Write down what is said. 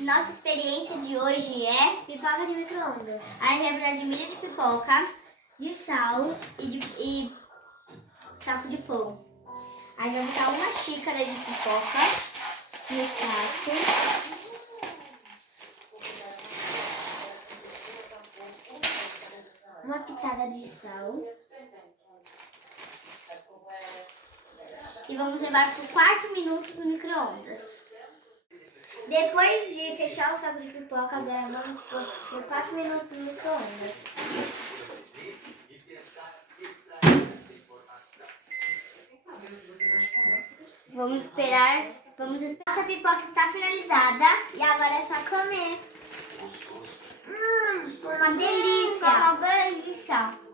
Nossa experiência de hoje é pipoca de micro-ondas. A gente vai precisar de milho de pipoca, De sal e saco de pão. Aí vai botar uma xícara de pipoca no saco. Uma pitada de sal. E vamos levar por 4 minutos no micro-ondas. Depois de fechar o saco de pipoca, agora vamos por 4 minutos no micro-ondas. Vamos esperar. Nossa pipoca está finalizada. E agora é só comer. Uma delícia! Uma delícia!